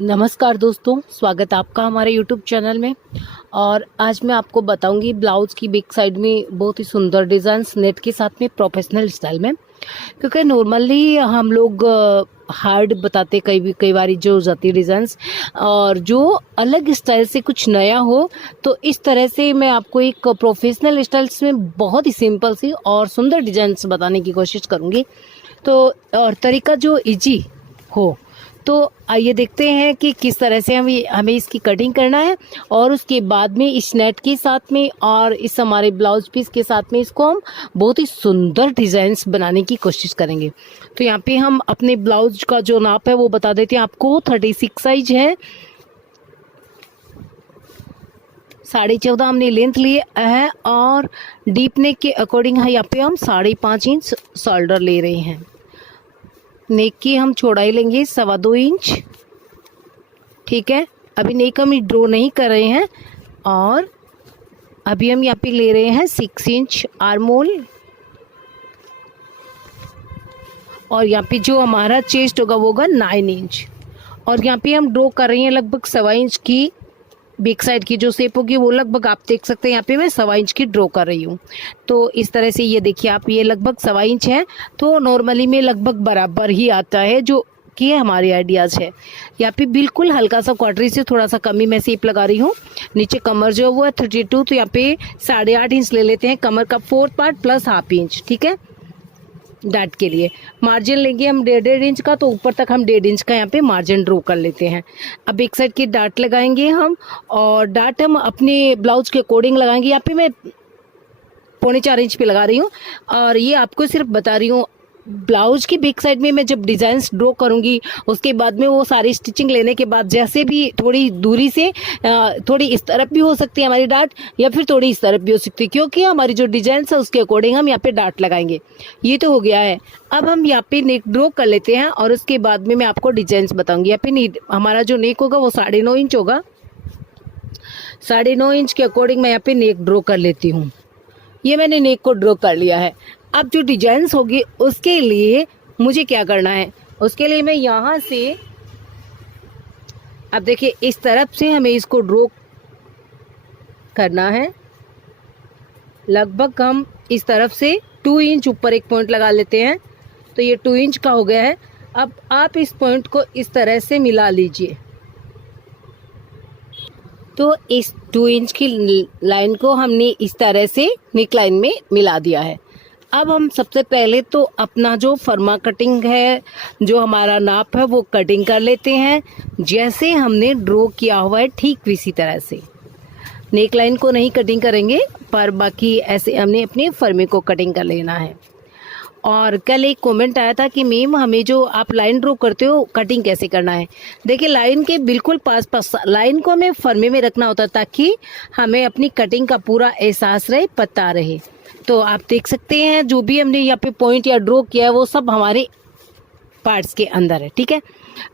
नमस्कार दोस्तों, स्वागत है आपका हमारे YouTube चैनल में। और आज मैं आपको बताऊंगी ब्लाउज की बैक साइड में बहुत ही सुंदर डिज़ाइंस नेट के साथ में प्रोफेशनल स्टाइल में। क्योंकि नॉर्मली हम लोग हार्ड बताते कई बारी जो हो जाती है डिज़ाइंस, और जो अलग स्टाइल से कुछ नया हो, तो इस तरह से मैं आपको एक प्रोफेशनल स्टाइल्स में बहुत ही सिंपल सी और सुंदर डिज़ाइंस बताने की कोशिश करूँगी। तो और तरीका जो इजी हो, तो आइए देखते हैं कि किस तरह से हमें इसकी कटिंग करना है, और उसके बाद में इस नेट के साथ में और इस हमारे ब्लाउज पीस के साथ में इसको हम बहुत ही सुंदर डिज़ाइंस बनाने की कोशिश करेंगे। तो यहाँ पे हम अपने ब्लाउज का जो नाप है वो बता देते हैं आपको। 36 साइज है, 14.5 हमने लेंथ लिए है, और डीप नेक के अकॉर्डिंग है यहाँ पे हम 5.5 इंच शोल्डर ले रहे हैं। नेक की हम चौड़ाई लेंगे 2.25 इंच। ठीक है, अभी नेक हम ड्रॉ नहीं कर रहे हैं, और अभी हम यहाँ पे ले रहे हैं 6 इंच आर्म होल। और यहाँ पे जो हमारा चेस्ट होगा वो होगा 9 इंच। और यहाँ पे हम ड्रॉ कर रहे हैं लगभग 1.25 इंच की बैक साइड की जो शेप होगी, वो लगभग आप देख सकते हैं यहाँ पे मैं 1.25 इंच की ड्रॉ कर रही हूँ। तो इस तरह से ये देखिए आप, ये लगभग 1.25 इंच है, तो नॉर्मली में लगभग बराबर ही आता है जो कि हमारे आइडियाज है। यहाँ पे बिल्कुल हल्का सा क्वार्टरी से थोड़ा सा कमी मैं शेप लगा रही हूँ। नीचे कमर जो है वो है 32, तो यहाँ पे 8.5 इंच ले लेते हैं कमर का 4th part plus half inch. ठीक है, डाट के लिए मार्जिन लेंगे हम 1.5 इंच का, तो ऊपर तक हम 1.5 इंच का यहाँ पे मार्जिन ड्रॉ कर लेते हैं। अब एक साइड की डाट लगाएंगे हम, और डाट हम अपने ब्लाउज के अकॉर्डिंग लगाएंगे। यहाँ पे मैं 3.25 इंच पे लगा रही हूँ, और ये आपको सिर्फ बता रही हूँ ब्लाउज की बैक साइड में मैं जब डिजाइन्स ड्रॉ करूंगी, उसके बाद में वो सारी स्टिचिंग लेने के बाद जैसे भी थोड़ी दूरी से थोड़ी इस तरफ भी हो सकती है हमारी डाट, या फिर थोड़ी इस तरफ भी हो सकती है, क्योंकि हमारी जो डिजाइन्स है उसके अकॉर्डिंग हम यहाँ पे डाट लगाएंगे। ये तो हो गया है। अब हम यहाँ पे नेक ड्रॉ कर लेते हैं, और उसके बाद में मैं आपको डिजाइन्स बताऊंगी। यहाँ पे हमारा जो नेक होगा वो 9.5 इंच होगा। 9.5 इंच के अकॉर्डिंग मैं यहाँ पे नेक ड्रॉ कर लेती हूँ। ये मैंने नेक को ड्रॉ कर लिया है। अब जो डिजाइन्स होगी उसके लिए मुझे क्या करना है, उसके लिए मैं यहाँ से, अब देखिए इस तरफ से हमें इसको ड्रॉ करना है। लगभग हम इस तरफ से 2 इंच ऊपर एक पॉइंट लगा लेते हैं, तो ये 2 इंच का हो गया है। अब आप इस पॉइंट को इस तरह से मिला लीजिए। तो इस 2 इंच की लाइन को हमने इस तरह से नेक लाइन में मिला दिया है। अब हम सबसे पहले तो अपना जो फर्मा कटिंग है, जो हमारा नाप है, वो कटिंग कर लेते हैं जैसे हमने ड्रॉ किया हुआ है, ठीक इसी तरह से। नेक लाइन को नहीं कटिंग करेंगे, पर बाकी ऐसे हमने अपने फर्मे को कटिंग कर लेना है। और कल एक कमेंट आया था कि मैम हमें जो आप लाइन ड्रॉ करते हो कटिंग कैसे करना है। देखिए लाइन के बिल्कुल पास लाइन को हमें फर्मे में रखना होता है, ताकि हमें अपनी कटिंग का पूरा एहसास रहे, पता रहे। तो आप देख सकते हैं जो भी हमने यहाँ पे पॉइंट या ड्रॉ किया है वो सब हमारे पार्ट्स के अंदर है। ठीक है,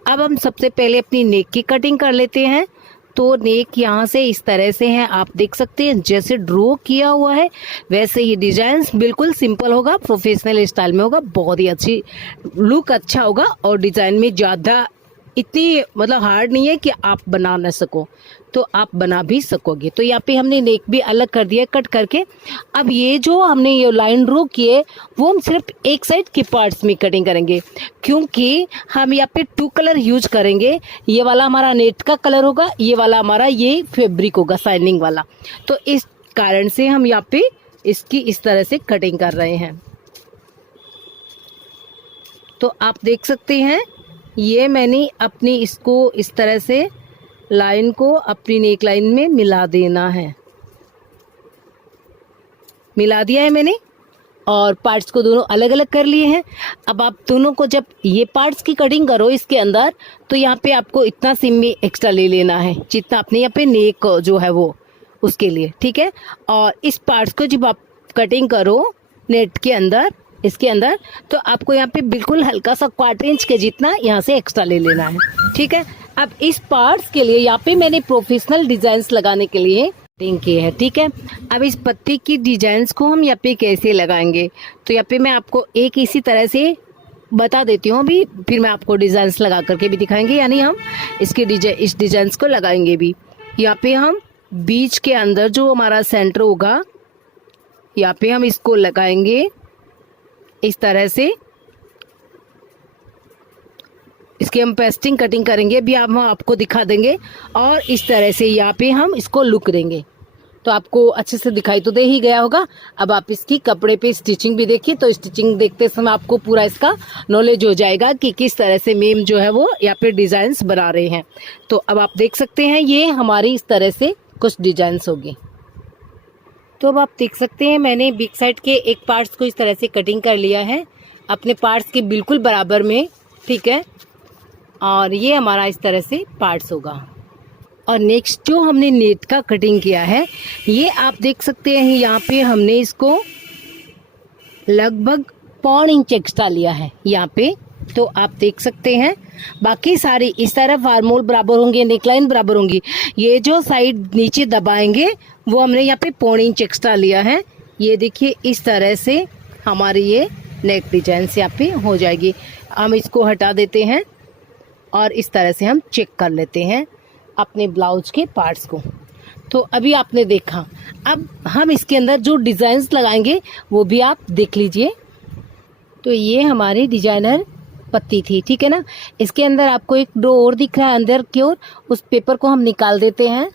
अब हम सबसे पहले अपनी नेक की कटिंग कर लेते हैं। तो नेक यहाँ से इस तरह से है, आप देख सकते हैं जैसे ड्रॉ किया हुआ है वैसे ही डिजाइन बिल्कुल सिंपल होगा, प्रोफेशनल स्टाइल में होगा, बहुत ही अच्छी लुक अच्छा होगा, और डिजाइन में ज़्यादा इतनी मतलब हार्ड नहीं है कि आप बना ना सको, तो आप बना भी सकोगे। तो यहाँ पे हमने नेक भी अलग कर दिया कट करके। अब ये जो हमने ये लाइन ड्रॉ किए वो हम सिर्फ एक साइड के पार्ट्स में कटिंग करेंगे, क्योंकि हम यहाँ पे 2 कलर यूज करेंगे। ये वाला हमारा नेट का कलर होगा, ये वाला हमारा ये फैब्रिक होगा शाइनिंग वाला। तो इस कारण से हम यहाँ पे इसकी इस तरह से कटिंग कर रहे हैं। तो आप देख सकते हैं ये मैंने अपनी इसको इस तरह से लाइन को अपनी नेक लाइन में मिला देना है। मिला दिया है मैंने, और पार्ट्स को दोनों अलग अलग कर लिए हैं। अब आप दोनों को जब ये पार्ट्स की कटिंग करो इसके अंदर, तो यहाँ पे आपको इतना सिम भी एक्स्ट्रा ले लेना है जितना अपने यहाँ पे नेक जो है वो उसके लिए। ठीक है, और इस पार्ट्स को जब आप कटिंग करो नेट के अंदर, इसके अंदर, तो आपको यहाँ पे बिल्कुल हल्का सा 1/4 इंच के जितना यहाँ से एक्स्ट्रा ले लेना है। ठीक है, अब इस पार्ट्स के लिए यहाँ पे मैंने प्रोफेशनल डिजाइन्स लगाने के लिए कटिंग की है। ठीक है, अब इस पत्ती की डिजाइन्स को हम यहाँ पे कैसे लगाएंगे, तो यहाँ पे मैं आपको एक इसी तरह से बता देती हूँ अभी, फिर मैं आपको डिजाइन्स लगा करके भी दिखाएंगे, यानी हम इस डिजाइन्स को लगाएंगे भी। यहाँ पे हम बीच के अंदर जो हमारा सेंटर होगा, यहाँ पे हम इसको लगाएंगे इस तरह से। इसकी हम पेस्टिंग कटिंग करेंगे, अभी हम आपको दिखा देंगे। और इस तरह से यहाँ पे हम इसको लुक देंगे, तो आपको अच्छे से दिखाई तो दे ही गया होगा। अब आप इसकी कपड़े पे स्टिचिंग भी देखिए, तो स्टिचिंग देखते समय आपको पूरा इसका नॉलेज हो जाएगा कि किस तरह से मैम जो है वो यहाँ पे डिजाइन्स बना रहे हैं। तो अब आप देख सकते हैं ये हमारी इस तरह से कुछ डिजाइन्स होगी। तो अब आप देख सकते हैं मैंने बिग साइड के एक पार्ट्स को इस तरह से कटिंग कर लिया है अपने पार्ट्स के बिल्कुल बराबर में, ठीक है। और ये हमारा इस तरह से पार्ट्स होगा। और नेक्स्ट जो हमने नेट का कटिंग किया है, ये आप देख सकते हैं यहाँ पे हमने इसको लगभग 1.5 इंच एक्स्ट्रा लिया है यहाँ पे, तो आप देख सकते हैं। बाकी सारी इस तरफ आर्मोल बराबर होंगे, नेकलाइन बराबर होंगी। ये जो साइड नीचे दबाएंगे वो हमने यहाँ पे 1.5 इंच एक्स्ट्रा लिया है। ये देखिए इस तरह से हमारी ये नेक डिजाइन से यहाँ पे हो जाएगी। हम इसको हटा देते हैं और इस तरह से हम चेक कर लेते हैं अपने ब्लाउज के पार्ट्स को। तो अभी आपने देखा, अब हम इसके अंदर जो डिजाइन्स लगाएंगे वो भी आप देख लीजिए। तो ये हमारी डिजाइनर पत्ती थी, ठीक है ना। इसके अंदर आपको एक डो और दिख रहा है अंदर की ओर, उस पेपर को हम निकाल देते हैं।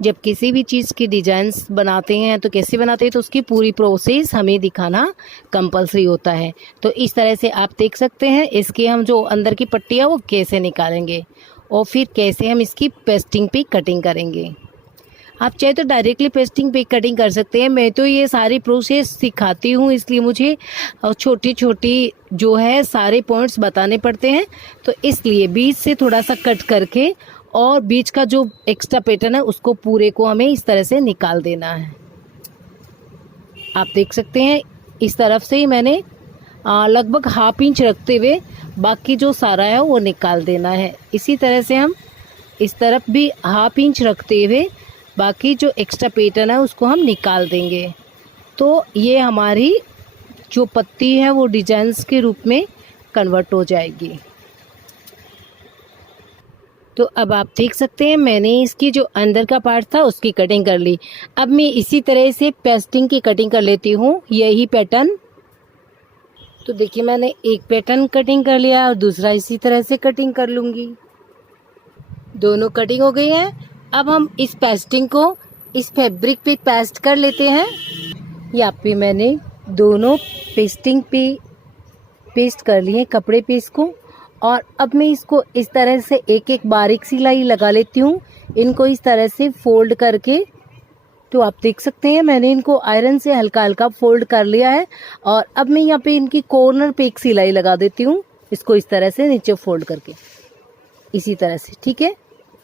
जब किसी भी चीज़ की डिजाइन्स बनाते हैं तो कैसे बनाते हैं, तो उसकी पूरी प्रोसेस हमें दिखाना कंपलसरी होता है। तो इस तरह से आप देख सकते हैं इसके हम जो अंदर की पट्टी है वो कैसे निकालेंगे और फिर कैसे हम इसकी पेस्टिंग पे कटिंग करेंगे। आप चाहे तो डायरेक्टली पेस्टिंग पे कटिंग कर सकते हैं। मैं तो ये सारी प्रोसेस सिखाती हूँ, इसलिए मुझे छोटी छोटी जो है सारे पॉइंट्स बताने पड़ते हैं। तो इसलिए बीच से थोड़ा सा कट करके और बीच का जो एक्स्ट्रा पैटर्न है उसको पूरे को हमें इस तरह से निकाल देना है। आप देख सकते हैं इस तरफ से ही मैंने लगभग 1/2 इंच रखते हुए बाकी जो सारा है वो निकाल देना है। इसी तरह से हम इस तरफ भी 1/2 इंच रखते हुए बाकी जो एक्स्ट्रा पैटर्न है उसको हम निकाल देंगे। तो ये हमारी जो पत्ती है वो डिजाइन्स के रूप में कन्वर्ट हो जाएगी। तो अब आप देख सकते हैं मैंने इसकी जो अंदर का पार्ट था उसकी कटिंग कर ली। अब मैं इसी तरह से पेस्टिंग की कटिंग कर लेती हूँ, यही पैटर्न। तो देखिए मैंने एक पैटर्न कटिंग कर लिया और दूसरा इसी तरह से कटिंग कर लूँगी। दोनों कटिंग हो गई है। अब हम इस पेस्टिंग को इस फैब्रिक पे पेस्ट कर लेते हैं। यहाँ पे मैंने दोनों पेस्टिंग पे पेस्ट कर लिए कपड़े पे इसको, और अब मैं इसको इस तरह से एक एक बारीक सिलाई लगा लेती हूँ, इनको इस तरह से फोल्ड करके। तो आप देख सकते हैं मैंने इनको आयरन से हल्का हल्का फोल्ड कर लिया है। और अब मैं यहाँ पे इनकी कॉर्नर पे एक सिलाई लगा देती हूँ, इसको इस तरह से नीचे फोल्ड करके, इसी तरह से, ठीक है।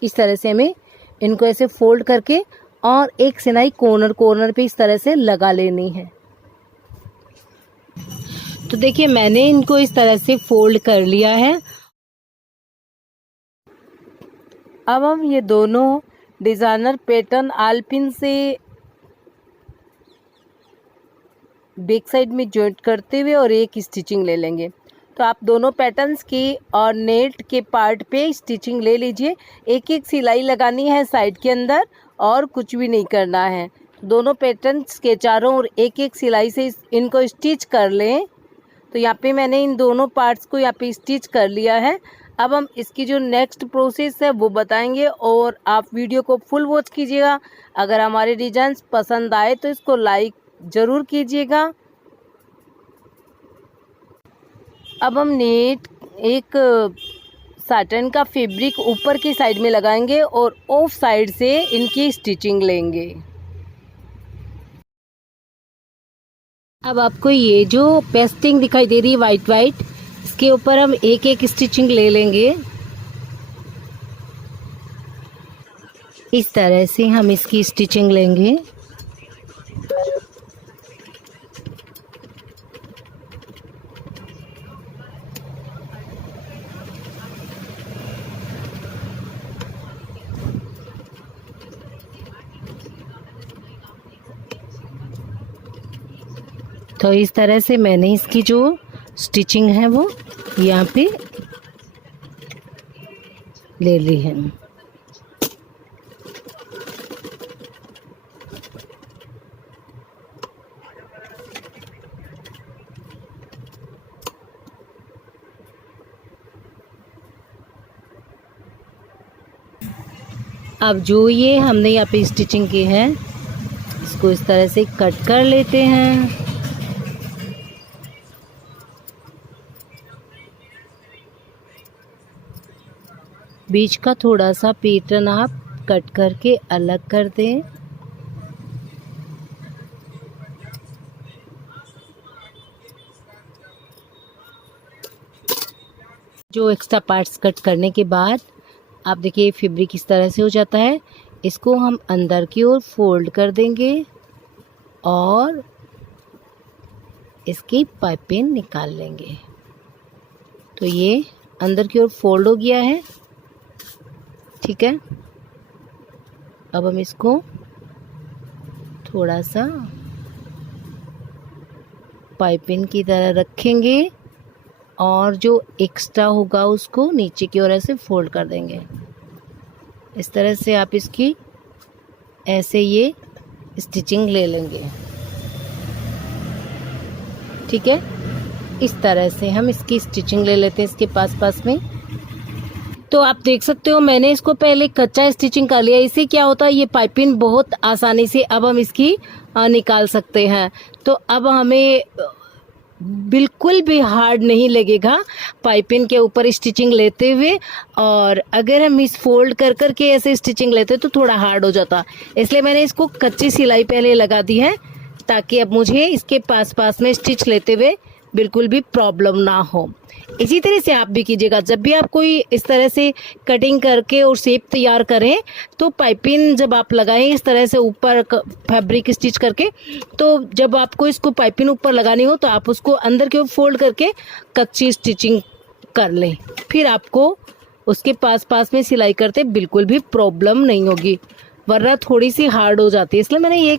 इस तरह से हमें इनको ऐसे फोल्ड करके और एक सिलाई कॉर्नर पे इस तरह से लगा लेनी है। तो देखिए मैंने इनको इस तरह से फोल्ड कर लिया है। अब हम ये दोनों डिजाइनर पैटर्न आलपिन से बैक साइड में जॉइंट करते हुए और एक स्टिचिंग ले लेंगे। तो आप दोनों पैटर्न्स की और नेट के पार्ट पे स्टिचिंग ले लीजिए। एक एक सिलाई लगानी है साइड के अंदर और कुछ भी नहीं करना है। दोनों पैटर्न्स के चारों ओर एक एक सिलाई से इनको स्टिच कर लें। तो यहाँ पे मैंने इन दोनों पार्ट्स को यहाँ पे स्टिच कर लिया है। अब हम इसकी जो नेक्स्ट प्रोसेस है वो बताएंगे और आप वीडियो को फुल वॉच कीजिएगा। अगर हमारे डिजाइन्स पसंद आए तो इसको लाइक ज़रूर कीजिएगा। अब हम नेट एक साटन का फैब्रिक ऊपर की साइड में लगाएंगे और ऑफ साइड से इनकी स्टिचिंग लेंगे। अब आपको ये जो पेस्टिंग दिखाई दे रही है वाइट वाइट, इसके ऊपर हम एक एक स्टिचिंग ले लेंगे। इस तरह से हम इसकी स्टिचिंग लेंगे। तो इस तरह से मैंने इसकी जो स्टिचिंग है वो यहाँ पे ले ली है। अब जो ये हमने यहाँ पे स्टिचिंग की है इसको इस तरह से कट कर लेते हैं। बीच का थोड़ा सा पैटर्न आप कट करके अलग कर दें। जो एक्स्ट्रा पार्ट्स कट करने के बाद आप देखिए फैब्रिक इस तरह से हो जाता है। इसको हम अंदर की ओर फोल्ड कर देंगे और इसकी पाइपिंग निकाल लेंगे। तो ये अंदर की ओर फोल्ड हो गया है, ठीक है। अब हम इसको थोड़ा सा पाइपिंग की तरह रखेंगे और जो एक्स्ट्रा होगा उसको नीचे की ओर ऐसे फोल्ड कर देंगे। इस तरह से आप इसकी ऐसे ये स्टिचिंग ले लेंगे, ठीक है। इस तरह से हम इसकी स्टिचिंग ले लेते हैं इसके पास में। तो आप देख सकते हो मैंने इसको पहले कच्चा स्टिचिंग कर लिया। इससे क्या होता है ये पाइपिंग बहुत आसानी से अब हम इसकी निकाल सकते हैं। तो अब हमें बिल्कुल भी हार्ड नहीं लगेगा पाइपिंग के ऊपर स्टिचिंग लेते हुए। और अगर हम इस फोल्ड कर करके ऐसे स्टिचिंग लेते तो थोड़ा हार्ड हो जाता, इसलिए मैंने इसको कच्ची सिलाई पहले लगा दी है ताकि अब मुझे इसके पास में स्टिच लेते हुए बिल्कुल भी प्रॉब्लम ना हो। इसी तरह से आप भी कीजिएगा। जब भी आप कोई इस तरह से कटिंग करके और शेप तैयार करें तो पाइपिंग जब आप लगाएं इस तरह से ऊपर फैब्रिक स्टिच करके, तो जब आपको इसको पाइपिंग ऊपर लगानी हो तो आप उसको अंदर की ओर फोल्ड करके कच्ची स्टिचिंग कर लें। फिर आपको उसके पास में सिलाई करते बिल्कुल भी प्रॉब्लम नहीं होगी, वरना थोड़ी सी हार्ड हो जाती है। इसलिए मैंने ये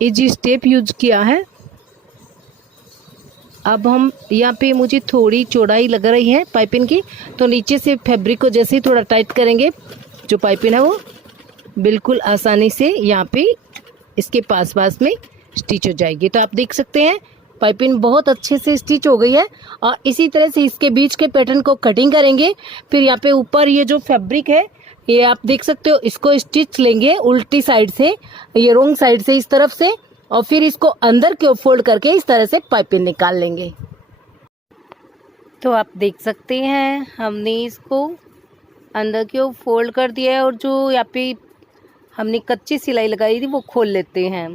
इजी स्टेप यूज किया है। अब हम यहाँ पे मुझे थोड़ी चौड़ाई लग रही है पाइपिंग की, तो नीचे से फैब्रिक को जैसे ही थोड़ा टाइट करेंगे जो पाइपिंग है वो बिल्कुल आसानी से यहाँ पे इसके पास में स्टिच हो जाएगी। तो आप देख सकते हैं पाइपिंग बहुत अच्छे से स्टिच हो गई है। और इसी तरह से इसके बीच के पैटर्न को कटिंग करेंगे। फिर यहाँ पे ऊपर ये जो फैब्रिक है ये आप देख सकते हो, इसको स्टिच लेंगे उल्टी साइड से, ये रोंग साइड से इस तरफ से, और फिर इसको अंदर की ओर फोल्ड करके इस तरह से पाइपिंग निकाल लेंगे। तो आप देख सकते हैं हमने इसको अंदर की ओर फोल्ड कर दिया है और जो यहाँ पे हमने कच्ची सिलाई लगाई थी वो खोल लेते हैं।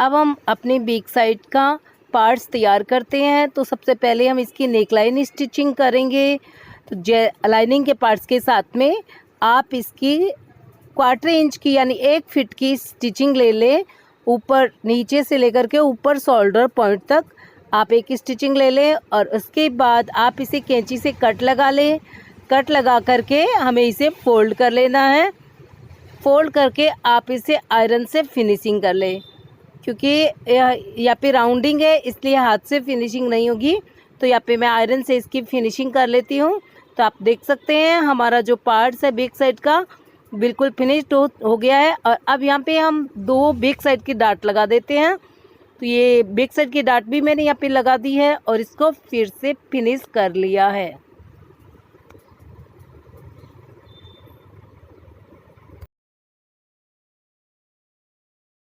अब हम अपने बैक साइड का पार्ट्स तैयार करते हैं। तो सबसे पहले हम इसकी नेकलाइन स्टिचिंग करेंगे। तो लाइनिंग के पार्ट्स के साथ में आप इसकी 1/4 इंच की यानी 1 फीट की स्टिचिंग ले लें। ऊपर नीचे से लेकर के ऊपर शोल्डर पॉइंट तक आप एक स्टिचिंग ले लें और उसके बाद आप इसे कैंची से कट लगा लें। कट लगा करके हमें इसे फोल्ड कर लेना है। फोल्ड करके आप इसे आयरन से फिनिशिंग कर लें, क्योंकि यहाँ पे राउंडिंग है इसलिए हाथ से फिनिशिंग नहीं होगी। तो यहाँ पे मैं आयरन से इसकी फिनिशिंग कर लेती हूँ। तो आप देख सकते हैं हमारा जो पार्ट्स है बैक साइड का बिल्कुल फिनिश्ड हो गया है। और अब यहाँ पे हम 2 बैक साइड की डाट लगा देते हैं। तो ये बैक साइड की डाट भी मैंने यहाँ पे लगा दी है और इसको फिर से फिनिश कर लिया है।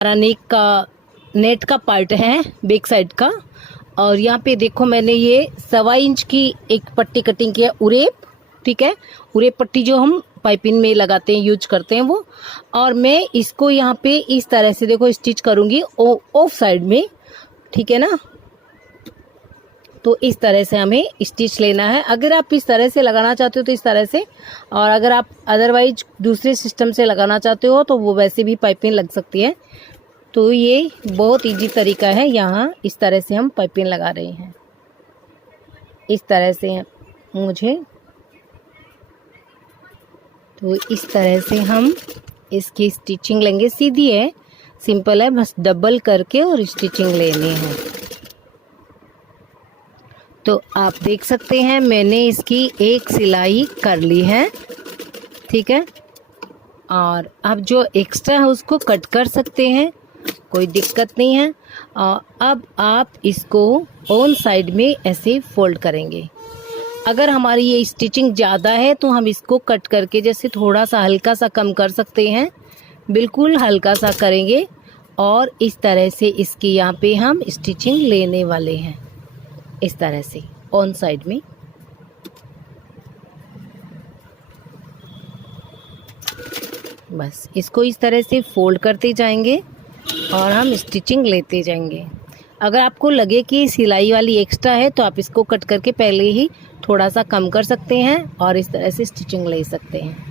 हमारा नेट का पार्ट है बैक साइड का। और यहाँ पे देखो मैंने ये 1.25 इंच की एक पट्टी कटिंग की है, उरेप, ठीक है। उरेप पट्टी जो हम पाइपिंग में लगाते हैं, यूज करते हैं वो। और मैं इसको यहाँ पे इस तरह से देखो स्टिच करूँगी ऑफ साइड में, ठीक है ना। तो इस तरह से हमें स्टिच लेना है। अगर आप इस तरह से लगाना चाहते हो तो इस तरह से, और अगर आप अदरवाइज दूसरे सिस्टम से लगाना चाहते हो तो वो वैसे भी पाइपिंग लग सकती है। तो ये बहुत इजी तरीका है। यहाँ इस तरह से हम पाइपिंग लगा रहे हैं, इस तरह से मुझे, तो इस तरह से हम इसकी स्टिचिंग लेंगे। सीधी है, सिंपल है, बस डबल करके और स्टिचिंग लेनी है। तो आप देख सकते हैं मैंने इसकी एक सिलाई कर ली है, ठीक है। और अब जो एक्स्ट्रा है उसको कट कर सकते हैं, कोई दिक्कत नहीं है। अब आप इसको ऑन साइड में ऐसे फोल्ड करेंगे। अगर हमारी ये स्टिचिंग ज़्यादा है तो हम इसको कट करके जैसे थोड़ा सा हल्का सा कम कर सकते हैं, बिल्कुल हल्का सा करेंगे। और इस तरह से इसकी यहाँ पे हम स्टिचिंग लेने वाले हैं, इस तरह से ऑन साइड में। बस इसको इस तरह से फोल्ड करते जाएंगे और हम स्टिचिंग लेते जाएंगे। अगर आपको लगे कि सिलाई वाली एक्स्ट्रा है तो आप इसको कट करके पहले ही थोड़ा सा कम कर सकते हैं और इस तरह से स्टिचिंग ले सकते हैं।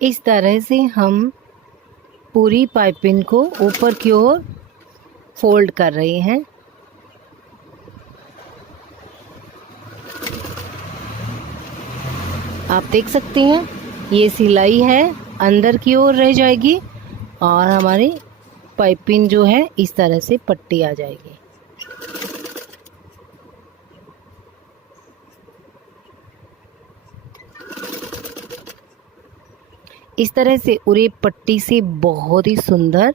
इस तरह से हम पूरी पाइपिंग को ऊपर की ओर फोल्ड कर रहे हैं। आप देख सकते हैं ये सिलाई है अंदर की ओर रह जाएगी और हमारी पाइपिंग जो है इस तरह से पट्टी आ जाएगी। इस तरह से उरे पट्टी से बहुत ही सुंदर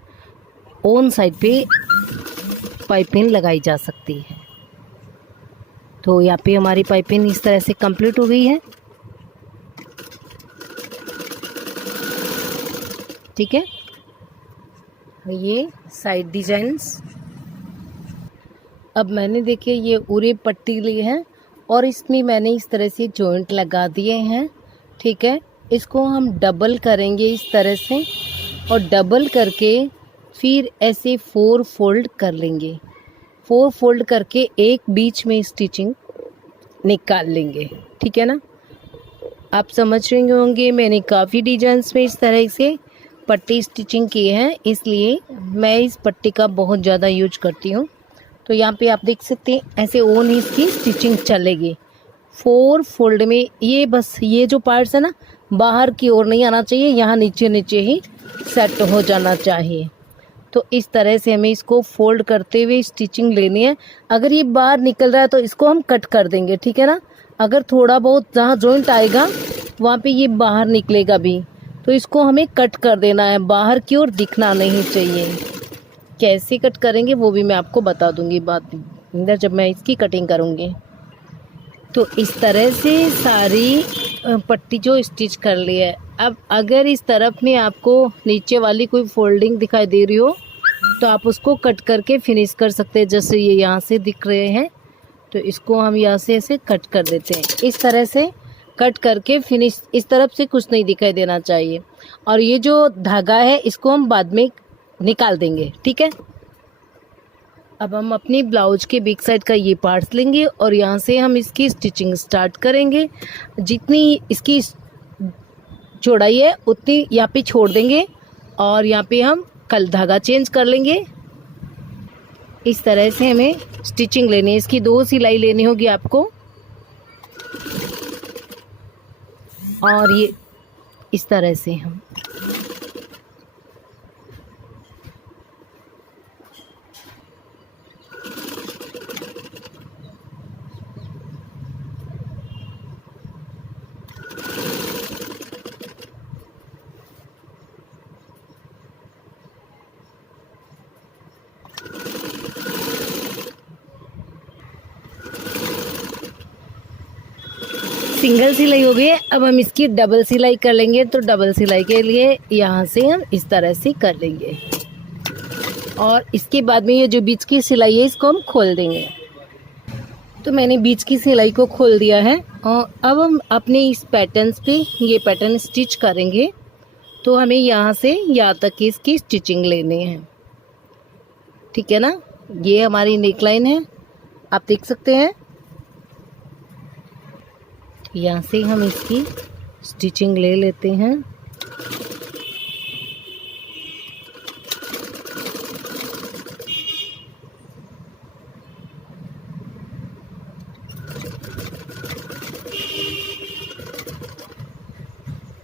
ऑन साइड पे पाइपिंग लगाई जा सकती है। तो यहाँ पे हमारी पाइपिंग इस तरह से कंप्लीट हो गई है, ठीक है। ये साइड डिजाइन्स अब मैंने देखिए ये उरे पट्टी ली है और इसमें मैंने इस तरह से जॉइंट लगा दिए हैं, ठीक है। इसको हम डबल करेंगे इस तरह से और डबल करके फिर ऐसे 4 फोल्ड कर लेंगे। 4 फोल्ड करके एक बीच में स्टिचिंग निकाल लेंगे, ठीक है ना। आप समझ रहे होंगे मैंने काफ़ी डिजाइन्स में इस तरह से पट्टी स्टिचिंग की है, इसलिए मैं इस पट्टी का बहुत ज़्यादा यूज करती हूँ। तो यहाँ पे आप देख सकते हैं ऐसे ओन इसकी स्टिचिंग चलेगी 4 फोल्ड में। ये बस ये जो पार्ट्स है ना बाहर की ओर नहीं आना चाहिए, यहाँ नीचे नीचे ही सेट हो जाना चाहिए। तो इस तरह से हमें इसको फोल्ड करते हुए स्टिचिंग लेनी है। अगर ये बाहर निकल रहा है तो इसको हम कट कर देंगे, ठीक है ना। अगर थोड़ा बहुत जहाँ जॉइंट आएगा वहाँ पे ये बाहर निकलेगा भी, तो इसको हमें कट कर देना है, बाहर की ओर दिखना नहीं चाहिए। कैसे कट करेंगे वो भी मैं आपको बता दूंगी बाद में जब मैं इसकी कटिंग करूँगी। तो इस तरह से सारी पट्टी जो स्टिच कर ली है। अब अगर इस तरफ में आपको नीचे वाली कोई फोल्डिंग दिखाई दे रही हो तो आप उसको कट करके फिनिश कर सकते हैं, जैसे ये यहाँ से दिख रहे हैं। तो इसको हम यहाँ से ऐसे कट कर देते हैं, इस तरह से कट करके फिनिश। इस तरफ से कुछ नहीं दिखाई देना चाहिए। और ये जो धागा है इसको हम बाद में निकाल देंगे, ठीक है। अब हम अपनी ब्लाउज के बैक साइड का ये पार्ट्स लेंगे और यहाँ से हम इसकी स्टिचिंग स्टार्ट करेंगे। जितनी इसकी चौड़ाई है उतनी यहाँ पे छोड़ देंगे और यहाँ पे हम कल धागा चेंज कर लेंगे। इस तरह से हमें स्टिचिंग लेनी है। इसकी 2 सिलाई लेनी होगी आपको और ये इस तरह से हम सिंगल सिलाई हो गई है। अब हम इसकी डबल सिलाई कर लेंगे। तो डबल सिलाई के लिए यहाँ से हम इस तरह से कर लेंगे और इसके बाद में ये जो बीच की सिलाई है इसको हम खोल देंगे। तो मैंने बीच की सिलाई को खोल दिया है और अब हम अपने इस पैटर्न पे ये पैटर्न स्टिच करेंगे। तो हमें यहाँ से यहाँ तक इसकी स्टिचिंग लेनी है, ठीक है ना। ये हमारी नेकलाइन है, आप देख सकते हैं। यहाँ से हम इसकी स्टिचिंग ले लेते हैं।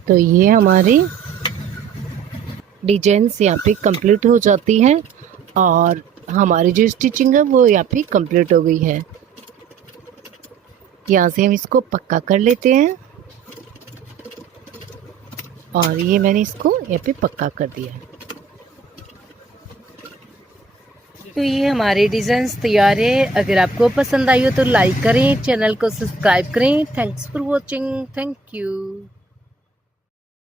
तो ये हमारी डिजाइन्स यहाँ पे कंप्लीट हो जाती हैं और हमारी जो स्टिचिंग है वो यहाँ पे कंप्लीट हो गई है। यहाँ से हम इसको पक्का कर लेते हैं और ये मैंने इसको यहाँ पे पक्का कर दिया है। तो ये हमारे डिज़ाइंस तैयार है। अगर आपको पसंद आई हो तो लाइक करें, चैनल को सब्सक्राइब करें। Thanks for watching. Thank you.